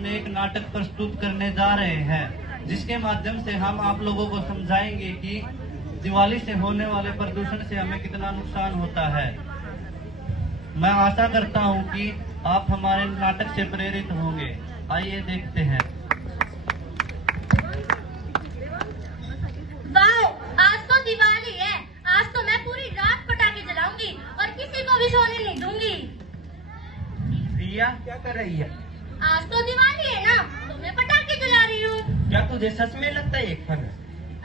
सामने एक नाटक प्रस्तुत करने जा रहे हैं, जिसके माध्यम से हम आप लोगों को समझाएंगे कि दिवाली से होने वाले प्रदूषण से हमें कितना नुकसान होता है। मैं आशा करता हूं कि आप हमारे नाटक से प्रेरित होंगे। आइए देखते हैं। वाह, आज तो दिवाली है। आज तो मैं पूरी रात पटाखे जलाऊंगी और किसी को भी सोने नहीं दूंगी। रिया, क्या कर रही है? आज तो दिवाली है ना, तो मैं पटाखे जला रही हूँ। क्या तुझे सच में लगता है एक फन?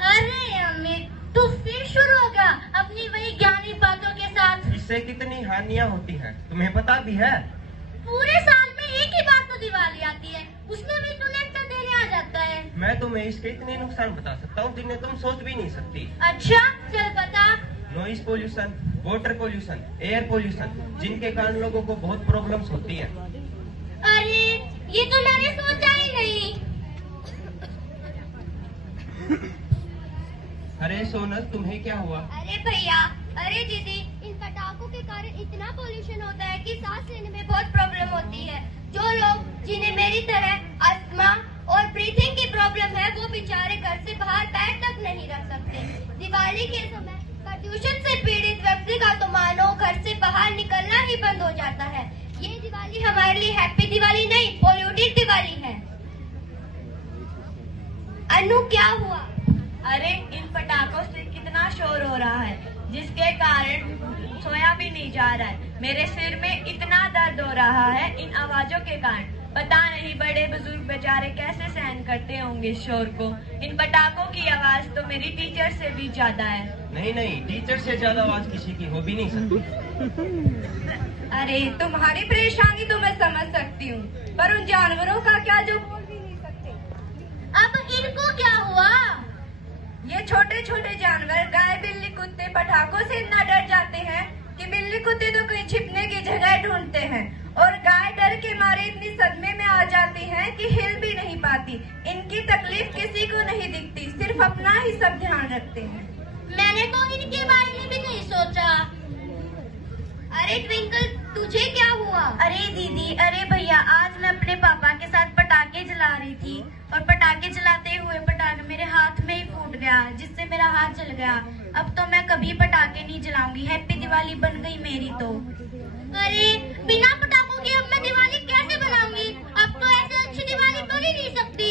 अरे अमित, तू फिर शुरू हो गया अपनी वही ज्ञानी बातों के साथ। इससे कितनी हानियाँ होती हैं, तुम्हें पता भी है? पूरे साल में एक ही बार तो दिवाली आती है, उसमें भी तू लेक्चर देने आ जाता है। मैं तुम्हें इसके इतने नुकसान बता सकता हूँ जिन्हें तुम सोच भी नहीं सकती। अच्छा, चल बता। Noise pollution, water pollution, air pollution, जिनके कारण लोगों को बहुत प्रॉब्लम्स होती है। अरे, ये तो मैंने सोचा ही नहीं। अरे सोनल, तुम्हें क्या हुआ? अरे भैया, अरे दीदी, इन पटाखों के कारण इतना पोल्यूशन होता है कि सांस लेने में बहुत प्रॉब्लम होती है। जो लोग जिन्हें मेरी तरह अस्थमा और ब्रीथिंग की प्रॉब्लम है, वो बेचारे घर से बाहर पैर तक नहीं रख सकते। दिवाली के समय प्रदूषण से पीड़ित व्यक्ति का तो मानो घर से बाहर निकलना ही बंद हो जाता है। ये दिवाली हमारे लिए हैप्पी दिवाली नहीं, पोल्यूटेड दिवाली है। अनु, क्या हुआ? अरे, इन पटाखों से कितना शोर हो रहा है, जिसके कारण सोया भी नहीं जा रहा है। मेरे सिर में इतना दर्द हो रहा है इन आवाजों के कारण। पता नहीं बड़े बुजुर्ग बेचारे कैसे सहन करते होंगे इस शोर को। इन पटाखों की आवाज तो मेरी टीचर से भी ज्यादा है। नहीं नहीं, टीचर से ज्यादा आवाज किसी की हो भी नहीं सकती। अरे, तुम्हारी परेशानी तो मैं समझ सकती हूँ, पर उन जानवरों का क्या जो बोल भी नहीं सकते। अब इनको क्या हुआ? ये छोटे छोटे जानवर गाय, बिल्ली, कुत्ते पटाखों से इतना डर जाते हैं कि बिल्ली कुत्ते तो कहीं छिपने की जगह ढूंढते हैं, और गाय डर के मारे इतनी सदमे में आ जाती है कि हिल भी नहीं पाती। इनकी तकलीफ किसी को नहीं दिखती, सिर्फ अपना ही सब ध्यान रखते हैं। मैंने तो इनके बारे में भी नहीं सोचा। अरे ट्विंकल, तुझे क्या हुआ? अरे दीदी, अरे भैया, आज मैं अपने पापा के साथ पटाखे जला रही थी और पटाखे जलाते हुए पटाखे मेरे हाथ में ही फूट गया, जिससे मेरा हाथ जल गया। अब तो मैं कभी पटाखे नहीं जलाऊंगी। हैप्पी दिवाली बन गई मेरी तो। अरे, बिना पटाखों की अब मैं दिवाली कैसे बनाऊंगी? अब तो ऐसे अच्छी दिवाली बन ही नहीं सकती।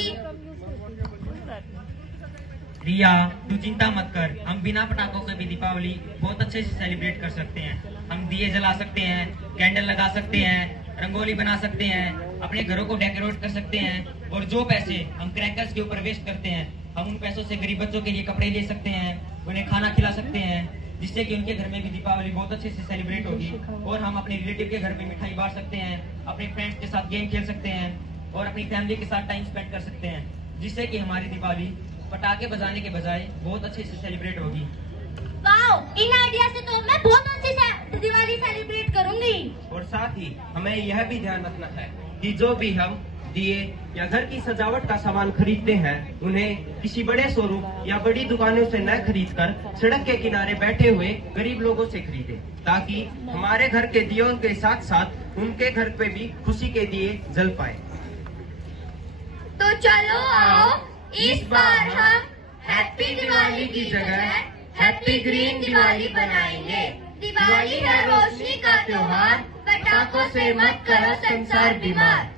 रिया, तू चिंता मत कर, हम बिना पटाखों के भी दीपावली बहुत अच्छे से सेलिब्रेट कर सकते हैं। हम दिए जला सकते हैं, कैंडल लगा सकते हैं, रंगोली बना सकते हैं, अपने घरों को डेकोरेट कर सकते हैं, और जो पैसे हम क्रैकर्स के ऊपर वेस्ट करते हैं, हम उन पैसों से गरीब बच्चों के लिए कपड़े ले सकते हैं, उन्हें खाना खिला सकते हैं, जिससे कि उनके घर में भी दीपावली बहुत अच्छे से सेलिब्रेट होगी। और हम अपने रिलेटिव के घर में मिठाई बांट सकते हैं, अपने फ्रेंड्स के साथ गेम खेल सकते हैं, और अपनी फैमिली के साथ टाइम स्पेंड कर सकते हैं, जिससे कि हमारी दिवाली पटाखे बजाने के बजाय बहुत अच्छे से सेलिब्रेट होगी। वाओ, इन आइडिया से तो मैं बहुत अच्छे से दिवाली सेलिब्रेट करूंगी। और साथ ही हमें यह भी ध्यान रखना है कि जो भी हम दिए या घर की सजावट का सामान खरीदते हैं, उन्हें किसी बड़े शोरूम या बड़ी दुकानों से न खरीदकर सड़क के किनारे बैठे हुए गरीब लोगों से खरीदें, ताकि हमारे घर के दियों के साथ साथ उनके घर पे भी खुशी के दिए जल पाए। तो चलो आओ, इस बार हम हैप्पी दिवाली की जगह हैप्पी ग्रीन दिवाली बनाएंगे। दिवाली है रोशनी का त्योहार, पटाखों से मत करो संसार बीमार।